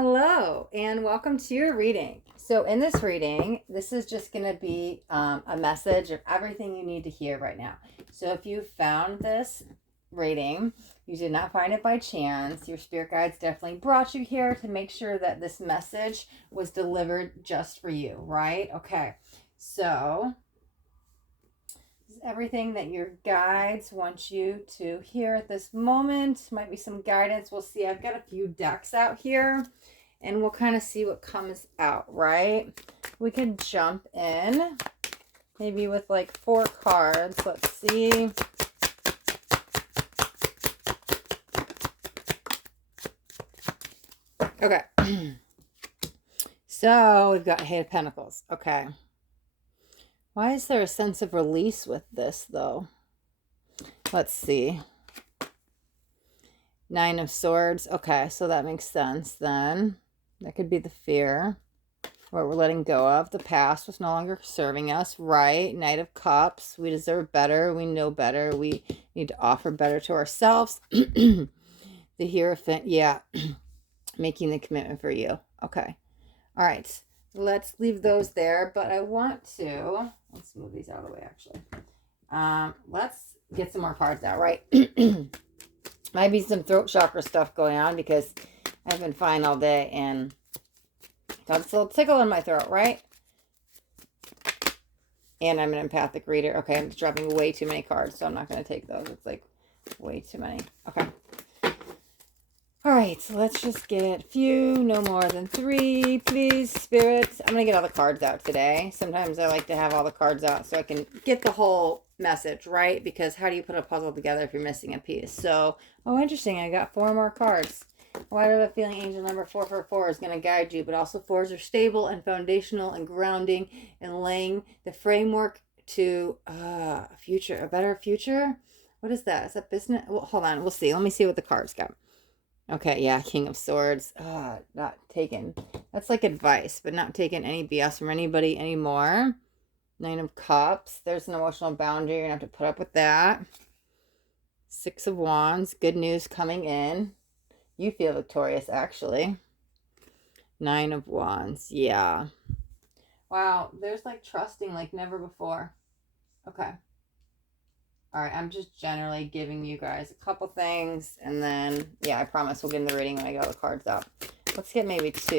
Hello, and welcome to your reading. So in this reading, this is just going to be a message of everything you need to hear right now. So if you found this reading, you did not find it by chance. Your spirit guides definitely brought you here to make sure that this message was delivered just for you, right? Okay, so everything that your guides want you to hear at this moment. Might be some guidance. We'll see. I've got a few decks out here and we'll kind of see what comes out, right? We can jump in maybe with like 4 cards. Let's see. Okay. So we've got Eight of Pentacles. Okay. Why is there a sense of release with this, though? Let's see. 9 of Swords. Okay, so that makes sense then. That could be the fear. What we're letting go of. The past was no longer serving us, right? Knight of Cups. We deserve better. We know better. We need to offer better to ourselves. The Hierophant. Yeah. Making the commitment for you. Okay. All right. Let's leave those there. But I want to... Let's move these out of the way, actually. Let's get some more cards out, right? Might be some throat chakra stuff going on because I've been fine all day and got this little tickle in my throat, right? And I'm an empathic reader. Okay, I'm dropping way too many cards, so I'm not going to take those. It's like way too many. Okay. All right, so let's just get a few, no more than 3, please, spirits. I'm going to get all the cards out today. Sometimes I like to have all the cards out so I can get the whole message, right? Because how do you put a puzzle together if you're missing a piece? So, oh, interesting. I got 4 more cards. Why do I have a feeling angel number 444 is going to guide you? But also 4s are stable and foundational and grounding and laying the framework to a future, a better future. What is that? Is that business? Well, hold on. We'll see. Let me see what the cards got. Okay, yeah, King of Swords. Not taking. That's like advice, but not taking any BS from anybody anymore. 9 of Cups. There's an emotional boundary. You're going to have to put up with that. 6 of Wands. Good news coming in. You feel victorious, actually. 9 of Wands. Yeah. Wow, there's like trusting like never before. Okay. All right, I'm just generally giving you guys a couple things, and then, yeah, I promise we'll get in the reading when I get all the cards out. Let's get maybe 2.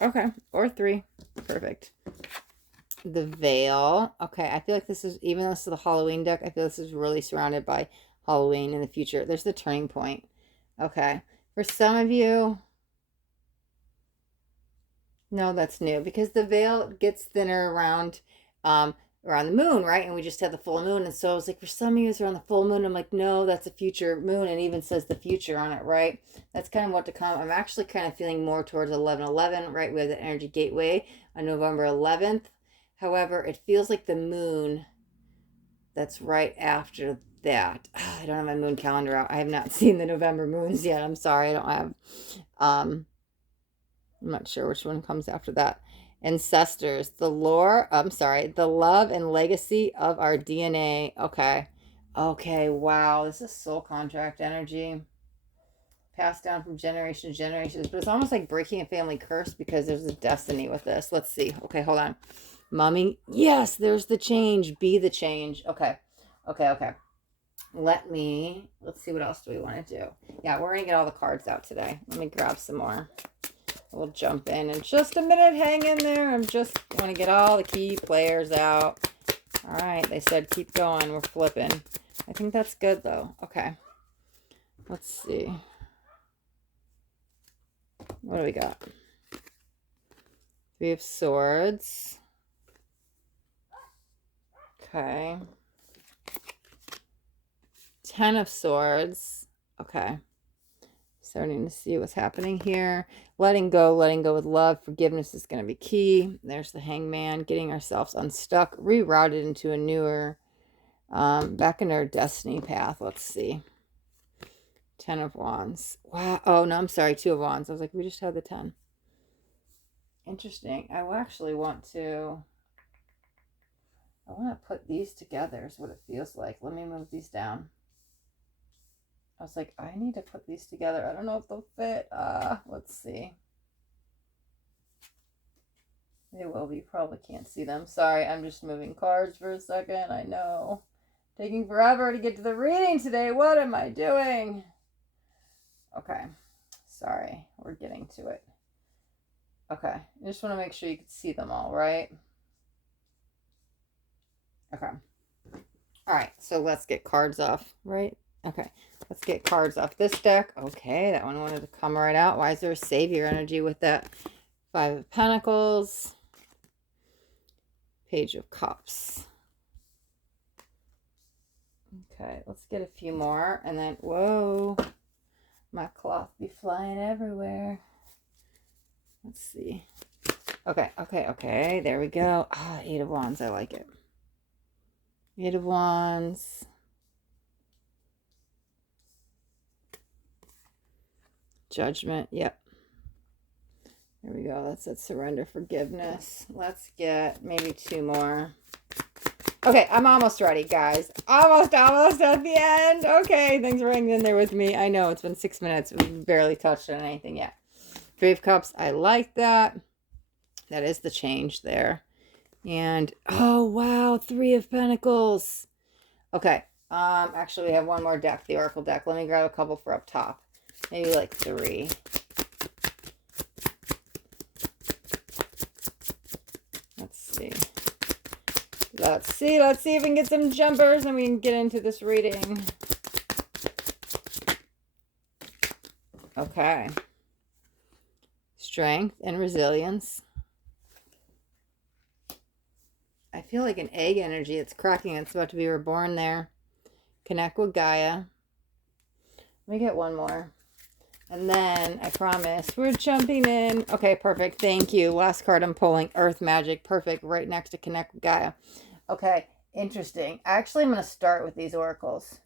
Okay, or 3. Perfect. The Veil. Okay, I feel like this is, even though this is the Halloween deck, I feel this is really surrounded by Halloween in the future. There's the turning point. Okay. For some of you... No, that's new because the veil gets thinner around the moon, right? And we just had the full moon. And so I was like, for some of you, it's around the full moon. I'm like, no, that's a future moon. And it even says the future on it, right? That's kind of what to come. I'm actually kind of feeling more towards 11/11, right? We have the energy gateway on November 11th. However, it feels like the moon that's right after that. I don't have my moon calendar out. I have not seen the November moons yet. I'm sorry. I don't have... I'm not sure which one comes after that. Ancestors, the love and legacy of our DNA. Okay. Okay, wow. This is soul contract energy. Passed down from generation to generations. But it's almost like breaking a family curse because there's a destiny with this. Let's see. Okay, hold on. Mommy. Yes, there's the change. Be the change. Okay. Okay. Let's see what else do we want to do. Yeah, we're going to get all the cards out today. Let me grab some more. We'll jump in just a minute. Hang in there. I'm just going to get all the key players out. All right. They said keep going. We're flipping. I think that's good, though. Okay. Let's see. What do we got? 3 of Swords. Okay. 10 of Swords. Okay. Starting to see what's happening here. Letting go with love. Forgiveness is going to be key. There's the Hangman. Getting ourselves unstuck. Rerouted into a newer, back into our destiny path. Let's see. 10 of Wands. Wow. Oh, no, I'm sorry. 2 of Wands. I was like, we just had the 10. Interesting. I will actually want to... want to put these together is what it feels like. Let me move these down. I was like, I need to put these together. I don't know if they'll fit. Let's see. They will be. You probably can't see them. Sorry, I'm just moving cards for a second. I know. Taking forever to get to the reading today. What am I doing? Okay. Sorry. We're getting to it. Okay. I just want to make sure you can see them all, right? Okay. All right. So let's get cards off, right? Okay. Let's get cards off this deck. Okay. That one wanted to come right out. Why is there a savior energy with that? 5 of Pentacles. Page of Cups. Okay, let's get a few more. And then, whoa, my cloth be flying everywhere. Let's see. Okay. There we go. 8 of Wands. I like it. 8 of Wands. Judgment. Yep. There we go. That's it. Surrender, forgiveness. Let's get maybe 2 more. Okay, I'm almost ready, guys. Almost at the end. Okay, thanks for hanging in there with me. I know it's been 6 minutes. We've barely touched on anything yet. 3 of Cups. I like that. That is the change there. And, oh, wow, 3 of Pentacles. Okay, actually, we have one more deck, the Oracle deck. Let me grab a couple for up top. Maybe like 3. Let's see if we can get some jumpers and we can get into this reading. Okay. Strength and resilience. I feel like an egg energy. It's cracking. It's about to be reborn there. Connect with Gaia. Let me get one more. And then, I promise, we're jumping in. Okay, perfect. Thank you. Last card I'm pulling. Earth Magic. Perfect. Right next to Connect with Gaia. Okay, interesting. Actually, I'm going to start with these oracles.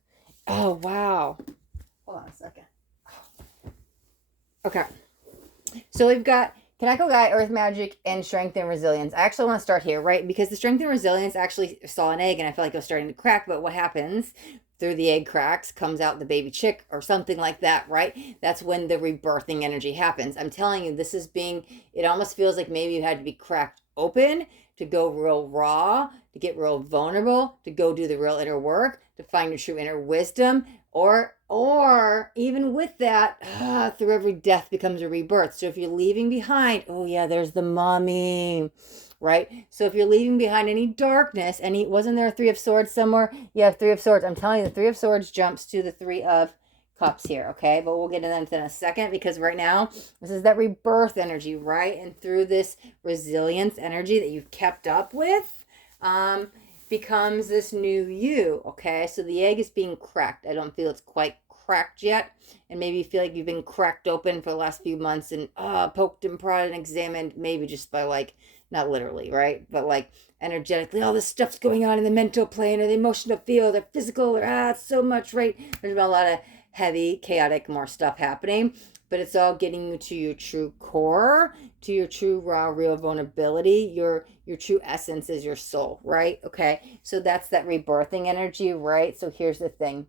Oh, wow. Hold on a second. Okay. So we've got Connect with Gaia, Earth Magic, and Strength and Resilience. I actually want to start here, right? Because the Strength and Resilience actually saw an egg, and I feel like it was starting to crack. But what happens? Through the egg cracks comes out the baby chick or something like that, right? That's when the rebirthing energy happens. I'm telling you, this is it almost feels like maybe you had to be cracked open to go real raw, to get real vulnerable, to go do the real inner work, to find your true inner wisdom, or even with that, through every death becomes a rebirth. So if you're leaving behind, oh yeah, there's the mommy, right? So if you're leaving behind any darkness, wasn't there a 3 of Swords somewhere? Yeah, 3 of Swords. I'm telling you, the 3 of Swords jumps to the 3 of Cups here, okay? But we'll get into that in a second, because right now, this is that rebirth energy, right? And through this resilience energy that you've kept up with, becomes this new you, okay? So the egg is being cracked. I don't feel it's quite cracked yet. And maybe you feel like you've been cracked open for the last few months and poked and prodded and examined, maybe just by like, not literally, right? But like energetically, all this stuff's going on in the mental plane or the emotional field or physical or it's so much, right? There's been a lot of heavy, chaotic, more stuff happening, but it's all getting you to your true core, to your true raw, real vulnerability. Your true essence is your soul, right? Okay, so that's that rebirthing energy, right? So here's the thing.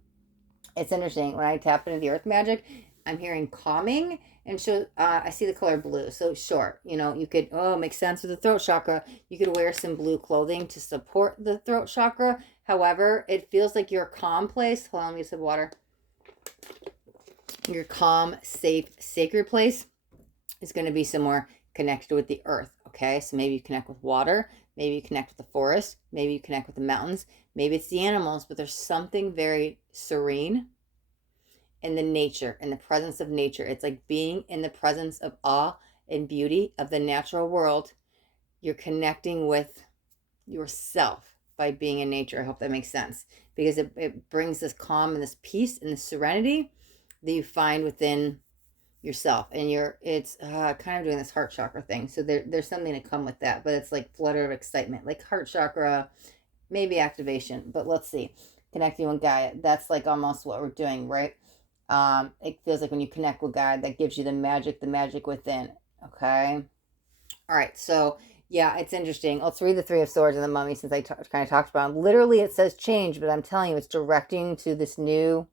It's interesting. When I tap into the Earth Magic, I'm hearing calming, and so I see the color blue. So sure, you could, makes sense with the throat chakra. You could wear some blue clothing to support the throat chakra. However, it feels like your calm place. Hold on, let me get some water. Your calm, safe, sacred place is going to be somewhere connected with the earth, okay? So maybe you connect with water, maybe you connect with the forest, maybe you connect with the mountains, maybe it's the animals, but there's something very serene in the nature, in the presence of nature. It's like being in the presence of awe and beauty of the natural world. You're connecting with yourself by being in nature. I hope that makes sense, because it brings this calm and this peace and this serenity that you find within yourself. And it's kind of doing this heart chakra thing. So there's something to come with that, but it's like flutter of excitement, like heart chakra, maybe activation. But let's see, connecting with Gaia. That's like almost what we're doing, right? It feels like when you connect with God, that gives you the magic within. Okay. All right. So Yeah, it's interesting. Let's read the Three of Swords and the Mummy since I kind of talked about them. Literally, it says change, but I'm telling you, it's directing to this new...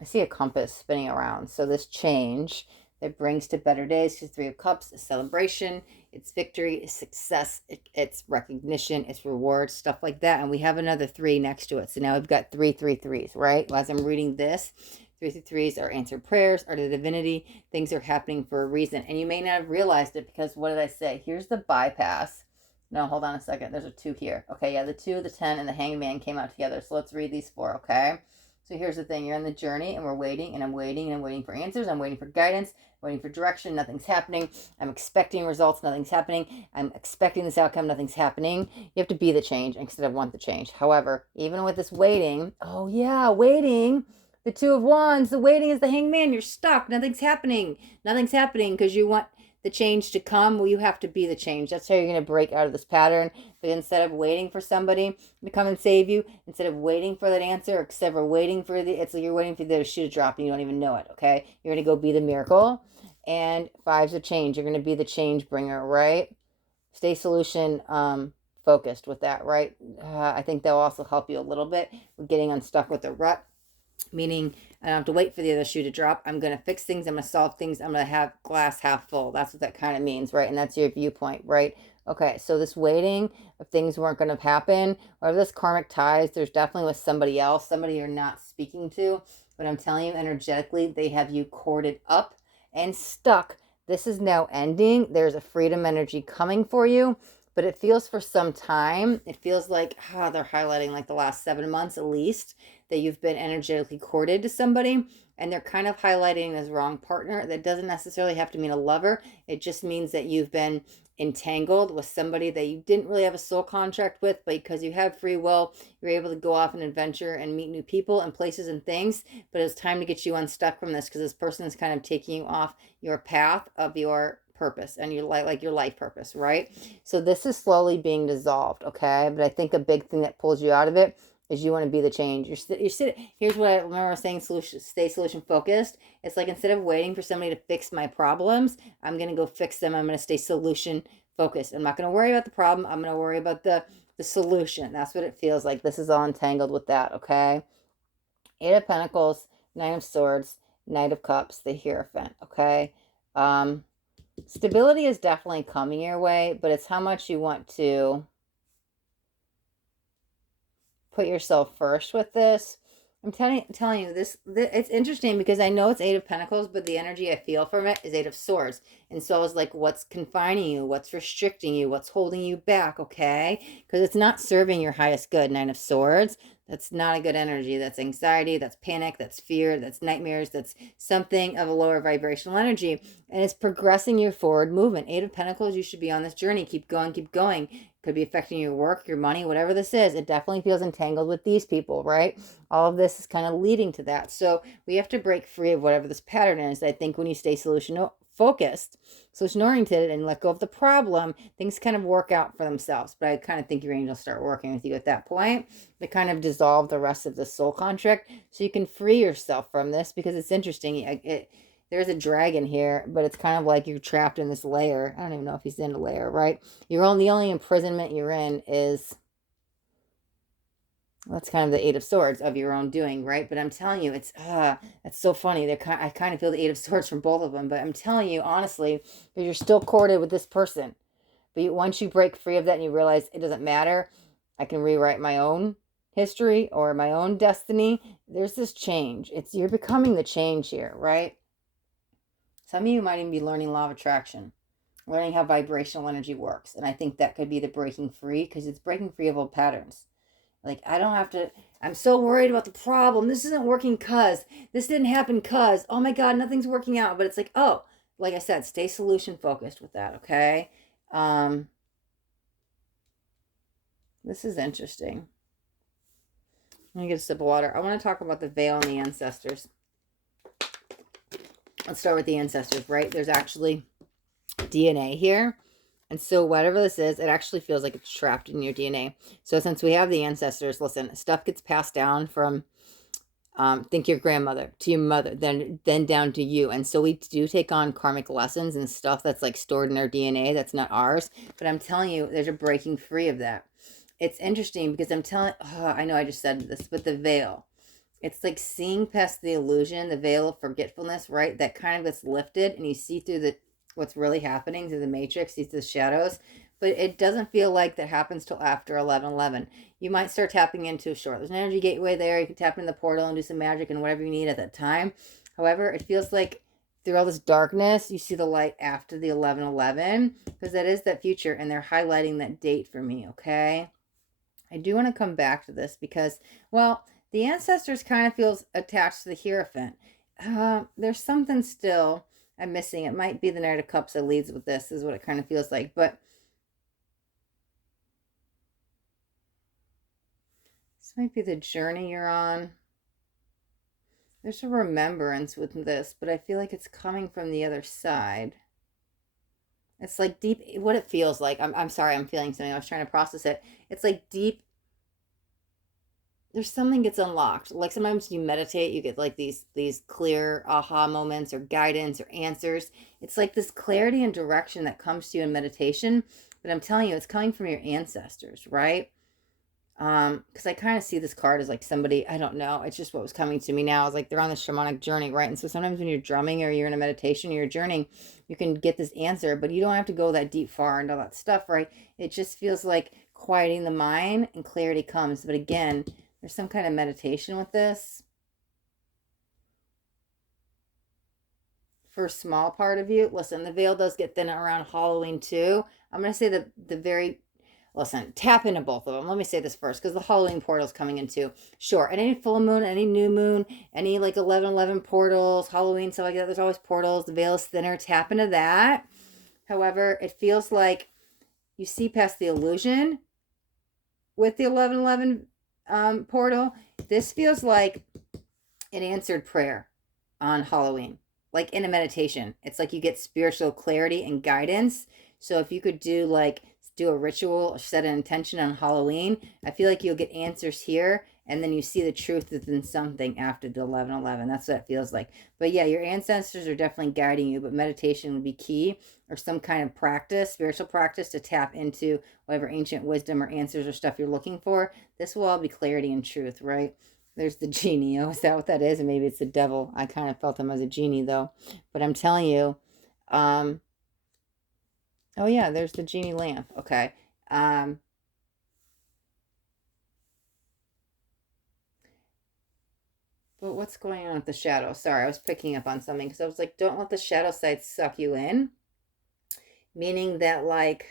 I see a compass spinning around. So this change that brings to better days, because Three of Cups is celebration, it's victory, it's success, it's recognition, it's reward, stuff like that. And we have another 3 next to it. So now we've got 3 3 3s, right? As I'm reading this, 3 3 3s are answered prayers, are the divinity. Things are happening for a reason. And you may not have realized it because what did I say? Here's the bypass. No, hold on a second. There's a 2 here. Okay, yeah, the 2, the 10, and the hangman came out together. So let's read these 4, okay? So here's the thing. You're on the journey, and we're waiting, and I'm waiting, and I'm waiting for answers. I'm waiting for guidance. I'm waiting for direction. Nothing's happening. I'm expecting results. Nothing's happening. I'm expecting this outcome. Nothing's happening. You have to be the change instead of want the change. However, even with this waiting, oh yeah, waiting, the 2 of Wands, the waiting is the hangman. You're stuck. Nothing's happening. Nothing's happening because you want the change to come. Well, you have to be the change. That's how you're going to break out of this pattern. But instead of waiting for somebody to come and save you, instead of waiting for that answer, except for waiting for it's like you're waiting for the shoe to drop and you don't even know it, okay? You're going to go be the miracle. And 5's a change. You're going to be the change bringer, right? Stay solution focused with that, right? I think that'll also help you a little bit with getting unstuck with the rut. Meaning I don't have to wait for the other shoe to drop. I'm going to fix things. I'm going to solve things. I'm going to have glass half full. That's what that kind of means, right? And that's your viewpoint, right? Okay, so this waiting of things weren't going to happen, or this karmic ties, there's definitely with somebody else, somebody you're not speaking to. But I'm telling you, energetically, they have you corded up and stuck. This is now ending. There's a freedom energy coming for you. But it feels for some time, it feels like, they're highlighting like the last 7 months at least, that you've been energetically courted to somebody, and they're kind of highlighting this wrong partner. That doesn't necessarily have to mean a lover. It just means that you've been entangled with somebody that you didn't really have a soul contract with, but because you have free will, you're able to go off and adventure and meet new people and places and things. But it's time to get you unstuck from this, because this person is kind of taking you off your path of your purpose and your like your life purpose, right? So this is slowly being dissolved, okay? But I think a big thing that pulls you out of it is you want to be the change. You're sitting. Here's what I remember saying: stay solution focused. It's like instead of waiting for somebody to fix my problems, I'm gonna go fix them. I'm gonna stay solution focused. I'm not gonna worry about the problem. I'm gonna worry about the solution. That's what it feels like. This is all entangled with that, okay? 8 of Pentacles, 9 of Swords, Knight of Cups, the Hierophant, okay? Stability is definitely coming your way, but it's how much you want to put yourself first with this. I'm telling you this, it's interesting because I know it's 8 of Pentacles, but the energy I feel from it is 8 of Swords. And so I was like, what's confining you? What's restricting you? What's holding you back? Okay. Because it's not serving your highest good. 9 of Swords. That's not a good energy. That's anxiety. That's panic. That's fear. That's nightmares. That's something of a lower vibrational energy. And it's progressing your forward movement. 8 of Pentacles, you should be on this journey. Keep going, keep going. Could be affecting your work, your money, whatever this is. It definitely feels entangled with these people, right? All of this is kind of leading to that. So we have to break free of whatever this pattern is. I think when you stay solution focused, solution oriented, and let go of the problem, things kind of work out for themselves. But I kind of think your angels start working with you at that point. They kind of dissolve the rest of the soul contract so you can free yourself from this, because it's interesting. There's a dragon here, but it's kind of like you're trapped in this layer. I don't even know if he's in a layer, right? The only imprisonment you're in is, that's kind of the 8 of Swords of your own doing, right? But I'm telling you, it's that's so funny. I kind of feel the 8 of Swords from both of them. But I'm telling you, honestly, that you're still corded with this person. But once you break free of that and you realize it doesn't matter, I can rewrite my own history or my own destiny. There's this change. You're becoming the change here, right? Some of you might even be learning law of attraction, learning how vibrational energy works. And I think that could be the breaking free, because it's breaking free of old patterns. Like, I don't have to, I'm so worried about the problem. This isn't working because, this didn't happen because, oh my God, nothing's working out. But it's like, oh, like I said, stay solution focused with that, okay? This is interesting. Let me get a sip of water. I want to talk about the veil and the ancestors. Let's start with the ancestors, right? There's actually DNA here. And so whatever this is, it actually feels like it's trapped in your DNA. So since we have the ancestors, listen, stuff gets passed down from Think your grandmother, to your mother, then down to you. And so we do take on karmic lessons and stuff that's like stored in our DNA that's not ours. But I'm telling you, there's a breaking free of that. It's interesting because I know I just said this, but the veil. It's like seeing past the illusion, the veil of forgetfulness, right? That kind of gets lifted and you see through what's really happening through the matrix, see through the shadows. But it doesn't feel like that happens till after 11:11. You might start tapping into sure. There's an energy gateway there. You can tap in the portal and do some magic and whatever you need at that time. However, it feels like through all this darkness, you see the light after the 11:11 because that is that future, and they're highlighting that date for me. Okay, I do want to come back to this because, well, the ancestors kind of feels attached to the Hierophant. There's something still I'm missing. It might be the Knight of Cups that leads with this, is what it kind of feels like, but this might be the journey you're on. There's a remembrance with this, but I feel like it's coming from the other side. It's like deep, what it feels like. I'm sorry, I'm feeling something. I was trying to process it. It's like deep, there's something gets unlocked. Like sometimes you meditate, you get like these clear aha moments or guidance or answers. It's like this clarity and direction that comes to you in meditation. But I'm telling you, it's coming from your ancestors, right? Because I kind of see this card as like somebody, I don't know, it's just what was coming to me now. It's like they're on this shamanic journey, right? And so sometimes when you're drumming or you're in a meditation or you're journeying, you can get this answer, but you don't have to go that deep far into all that stuff, right? It just feels like quieting the mind and clarity comes. But again, there's some kind of meditation with this. For a small part of you, listen, the veil does get thin around Halloween too. I'm going to say the very listen, tap into both of them. Let me say this first because the Halloween portal is coming in too. Sure, and any full moon, any new moon, any like 11:11 portals, Halloween, stuff like that, there's always portals. The veil is thinner. Tap into that. However, it feels like you see past the illusion with the 11:11 portal. This feels like an answered prayer on Halloween, like in a meditation. It's like you get spiritual clarity and guidance. So if you could do a ritual or set an intention on Halloween, I feel like you'll get answers here, and then you see the truth within something after the 11:11. That's what it feels like. But yeah, your ancestors are definitely guiding you, but meditation would be key, or some kind of practice, spiritual practice, to tap into whatever ancient wisdom or answers or stuff you're looking for. This will all be clarity and truth, right? There's the genie. Oh, is that what that is? And maybe it's the devil. I kind of felt him as a genie though. But I'm telling you, oh yeah, there's the genie lamp. Okay. But what's going on with the shadow? Sorry, I was picking up on something because I was like, don't let the shadow side suck you in. Meaning that, like,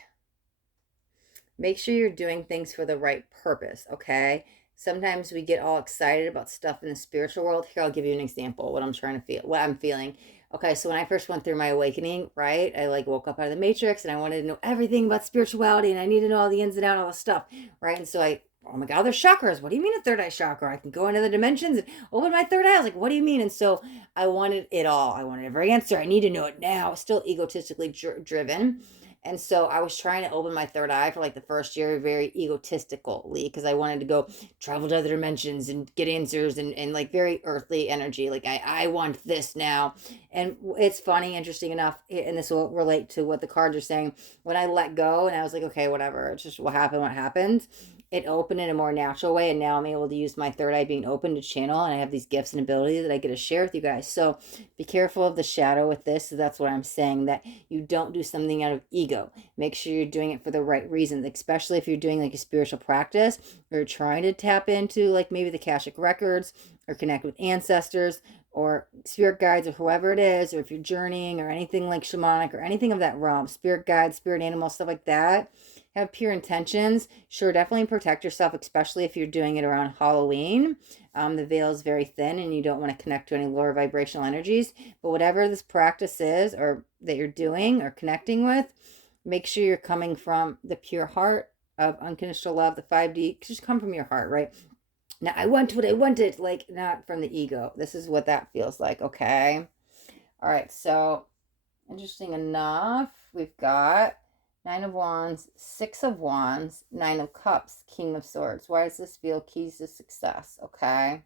make sure you're doing things for the right purpose, okay? Sometimes we get all excited about stuff in the spiritual world. Here, I'll give you an example, what I'm trying to feel, what I'm feeling. Okay, so when I first went through my awakening, right, I like woke up out of the matrix and I wanted to know everything about spirituality and I need to know all the ins and outs, all the stuff, right? And so oh my God, there's chakras. What do you mean a third eye chakra? I can go into the dimensions and open my third eye. I was like, what do you mean? And so I wanted it all. I wanted every answer. I need to know it now. Still egotistically driven. And so I was trying to open my third eye for like the first year very egotistically because I wanted to go travel to other dimensions and get answers and like very earthly energy. Like I want this now. And it's funny, interesting enough, and this will relate to what the cards are saying. When I let go and I was like, okay, whatever, it's just what happened. It opened in a more natural way, and now I'm able to use my third eye being open to channel, and I have these gifts and abilities that I get to share with you guys. So be careful of the shadow with this. So that's what I'm saying, that you don't do something out of ego. Make sure you're doing it for the right reasons, especially if you're doing like a spiritual practice or trying to tap into like maybe the Akashic records or connect with ancestors or spirit guides or whoever it is, or if you're journeying or anything like shamanic or anything of that realm, spirit guides, spirit animals, stuff like that. Have pure intentions. Sure, definitely protect yourself, especially if you're doing it around Halloween. The veil is very thin and you don't want to connect to any lower vibrational energies. But whatever this practice is or that you're doing or connecting with, make sure you're coming from the pure heart of unconditional love, the 5D. Just come from your heart, right? Now, I want what I wanted, like not from the ego. This is what that feels like, okay? All right, so interesting enough, we've got Nine of Wands, Six of Wands, Nine of Cups, King of Swords. Why does this feel keys to success? Okay.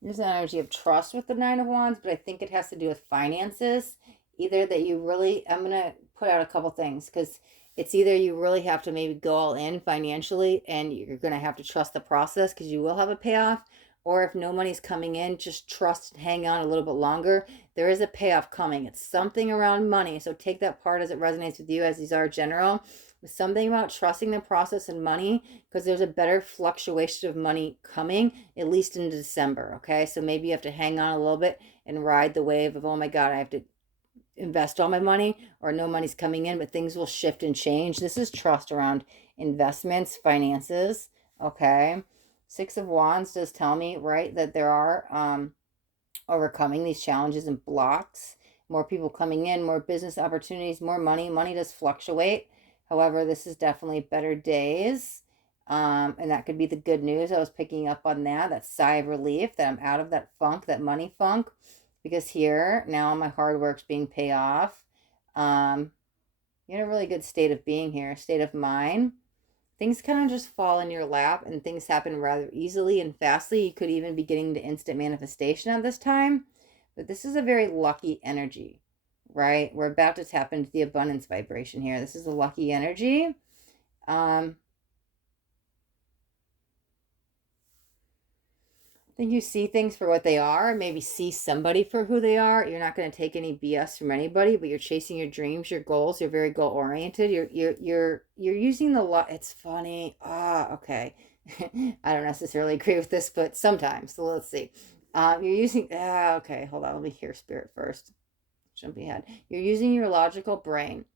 There's an energy of trust with the Nine of Wands, but I think it has to do with finances. Either that you really, I'm going to put out a couple things because it's either you really have to maybe go all in financially and you're going to have to trust the process because you will have a payoff. Or if no money's coming in, just trust and hang on a little bit longer. There is a payoff coming. It's something around money. So take that part as it resonates with you, as these are general. Something about trusting the process and money, because there's a better fluctuation of money coming, at least in December. Okay, so maybe you have to hang on a little bit and ride the wave of, oh my God, I have to invest all my money, or no money's coming in, but things will shift and change. This is trust around investments, finances. Okay, Six of Wands does tell me, right, that there are overcoming these challenges and blocks, more people coming in, more business opportunities, more money. Money does fluctuate. However, this is definitely better days. And that could be the good news. I was picking up on that sigh of relief that I'm out of that funk, that money funk, because here now my hard work's being paid off. You're in a really good state of being here, state of mind. Things kind of just fall in your lap and things happen rather easily and fastly. You could even be getting to instant manifestation at this time. But this is a very lucky energy, right? We're about to tap into the abundance vibration here. This is a lucky energy. I think you see things for what they are, maybe see somebody for who they are. You're not going to take any BS from anybody, but you're chasing your dreams, your goals. You're very goal oriented. You're using the lot. It's funny. Okay. I don't necessarily agree with this, but sometimes. So let's see. You're using. Okay, hold on. Let me hear spirit first. Jumping ahead. You're using your logical brain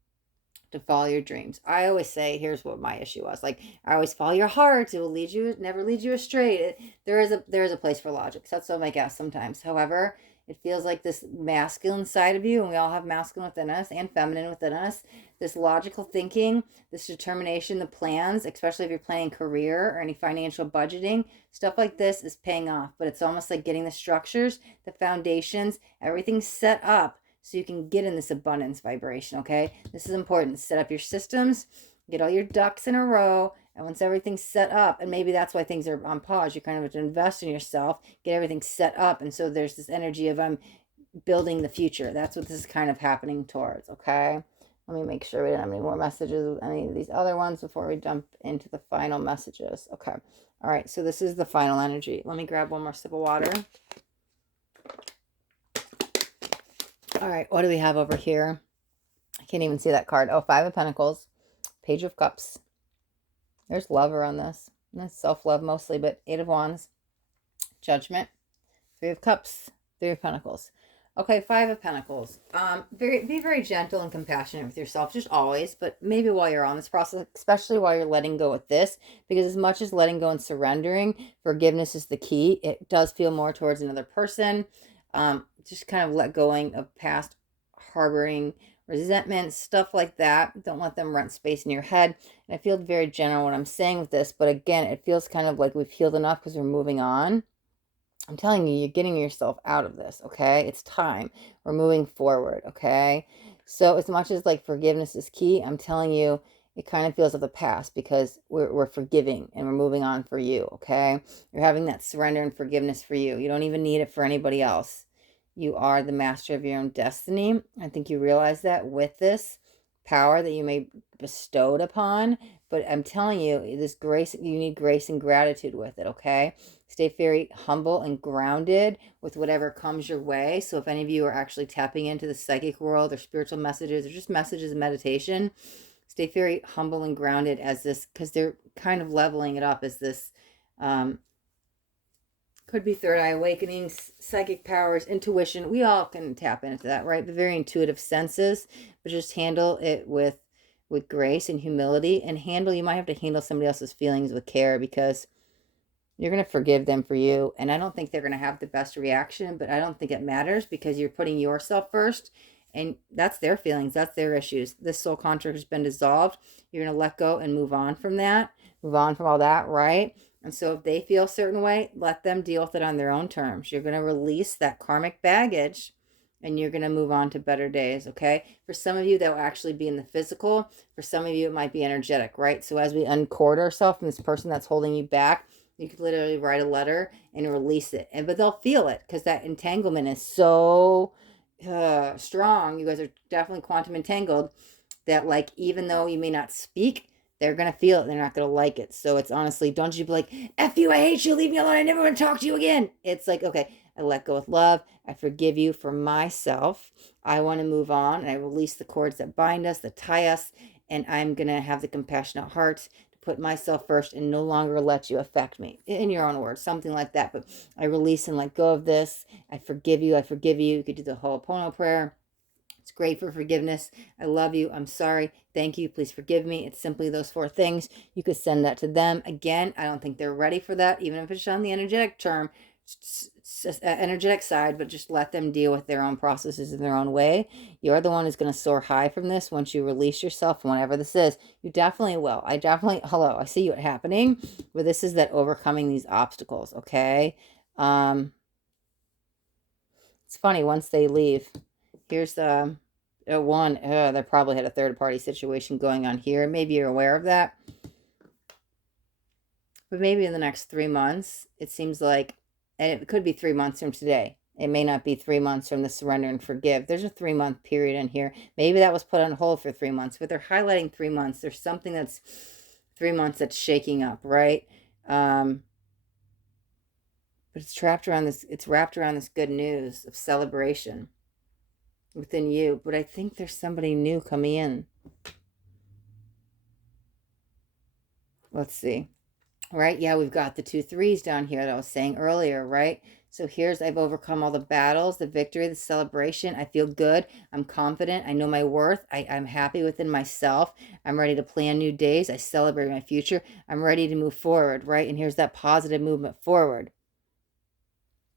to follow your dreams. I always say, here's what my issue was. Like, I always follow your heart. It will lead you, never lead you astray. There is a place for logic. So that's what I guess sometimes. However, it feels like this masculine side of you, and we all have masculine within us and feminine within us. This logical thinking, this determination, the plans, especially if you're planning career or any financial budgeting, stuff like this is paying off. But it's almost like getting the structures, the foundations, everything set up so you can get in this abundance vibration, okay? This is important. Set up your systems, get all your ducks in a row, and once everything's set up, and maybe that's why things are on pause, you kind of have to invest in yourself, get everything set up, and so there's this energy of I'm building the future. That's what this is kind of happening towards, okay? Let me make sure we don't have any more messages with any of these other ones before we jump into the final messages. Okay. All right, so this is the final energy. Let me grab one more sip of water. All right, what do we have over here? I can't even see that card. Oh, Five of Pentacles, Page of Cups. There's love around this. That's self-love mostly, but Eight of Wands, Judgment, Three of Cups, Three of Pentacles. Okay, Five of Pentacles. Be very gentle and compassionate with yourself, just always, but maybe while you're on this process, especially while you're letting go with this, because as much as letting go and surrendering, forgiveness is the key. It does feel more towards another person. Just kind of let going of past harboring resentment, stuff like that. Don't let them rent space in your head. And I feel very general what I'm saying with this, but again, it feels kind of like we've healed enough because we're moving on. I'm telling you, you're getting yourself out of this, okay? It's time. We're moving forward, okay? So as much as like forgiveness is key, I'm telling you, it kind of feels of the past because we're forgiving and we're moving on for you, okay? You're having that surrender and forgiveness for you. You don't even need it for anybody else. You are the master of your own destiny. I think you realize that with this power that you may bestowed upon, but I'm telling you, this grace, you need grace and gratitude with it, okay? Stay very humble and grounded with whatever comes your way. So if any of you are actually tapping into the psychic world or spiritual messages or just messages and meditation, stay very humble and grounded as this, because they're kind of leveling it up as this, could be third eye awakenings, psychic powers, intuition. We all can tap into that, right? The very intuitive senses, but just handle it with grace and humility, and you might have to handle somebody else's feelings with care because you're going to forgive them for you. And I don't think they're going to have the best reaction, but I don't think it matters because you're putting yourself first, and that's their feelings. That's their issues. This soul contract has been dissolved. You're going to let go and move on from that, move on from all that, right? And so if they feel a certain way, let them deal with it on their own terms. You're going to release that karmic baggage and you're going to move on to better days, okay? For some of you, that will actually be in the physical. For some of you, it might be energetic, right? So as we uncord ourselves from this person that's holding you back, You could literally write a letter and release it. But they'll feel it because that entanglement is so strong. You guys are definitely quantum entangled that, like, even though you may not speak, they're going to feel it. They're not going to like it. So it's honestly, don't you be like, F you, I hate you, leave me alone, I never want to talk to you again. It's like, okay, I let go with love. I forgive you for myself. I want to move on. And I release the cords that bind us, that tie us. And I'm going to have the compassionate heart to put myself first and no longer let you affect me. In your own words, something like that. But I release and let go of this. I forgive you. I forgive you. You could do the Ho'oponopono prayer. It's great for forgiveness. I love you. I'm sorry. Thank you. Please forgive me. It's simply those 4 things. You could send that to them. Again, I don't think they're ready for that, even if it's on the energetic term, energetic side, but just let them deal with their own processes in their own way. You're the one who's going to soar high from this once you release yourself, whenever this is. You definitely will. Hello, I see you happening, but this is that overcoming these obstacles, okay? It's funny, once they leave, here's one, they probably had a third-party situation going on here. Maybe you're aware of that. But maybe in the next 3 months, it seems like, and it could be 3 months from today. It may not be 3 months from the surrender and forgive. There's a 3-month period in here. Maybe that was put on hold for 3 months, but they're highlighting 3 months. There's something that's 3 months that's shaking up, right? But it's wrapped around this good news of celebration within you. But I think there's somebody new coming in. Let's see. Right? Yeah, we've got the 2 3s down here that I was saying earlier, right? So here's, I've overcome all the battles, the victory, the celebration. I feel good. I'm confident. I know my worth. I'm happy within myself. I'm ready to plan new days. I celebrate my future. I'm ready to move forward, right? And here's that positive movement forward.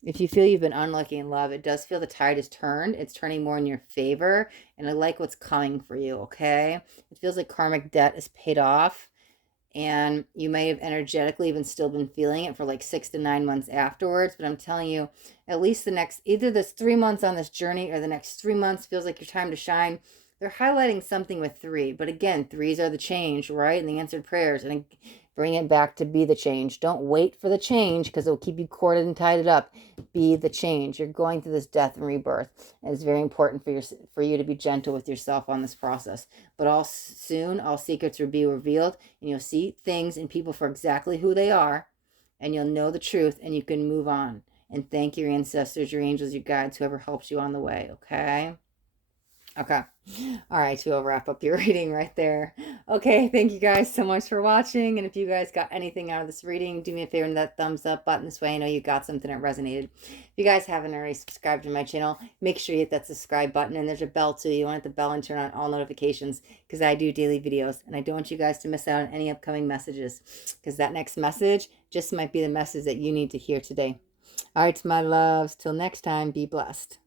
If you feel you've been unlucky in love, it does feel the tide is turned. It's turning more in your favor. And I like what's coming for you, okay? It feels like karmic debt is paid off. And you may have energetically even still been feeling it for like 6 to 9 months afterwards. But I'm telling you, at least the next, either this 3 months on this journey or the next 3 months feels like your time to shine. They're highlighting something with 3. But again, 3s are the change, right? And the answered prayers. And bring it back to be the change. Don't wait for the change because it'll keep you corded and tied up. Be the change. You're going through this death and rebirth. And it's very important for you to be gentle with yourself on this process. But soon, all secrets will be revealed. And you'll see things and people for exactly who they are. And you'll know the truth and you can move on. And thank your ancestors, your angels, your guides, whoever helps you on the way, okay? Okay. All right, we'll wrap up your reading right there. Okay, thank you guys so much for watching. And if you guys got anything out of this reading, do me a favor and that thumbs up button. This way I know you got something that resonated. If you guys haven't already subscribed to my channel, make sure you hit that subscribe button. And there's a bell too. You want to hit the bell and turn on all notifications because I do daily videos. And I don't want you guys to miss out on any upcoming messages because that next message just might be the message that you need to hear today. All right, my loves. Till next time, be blessed.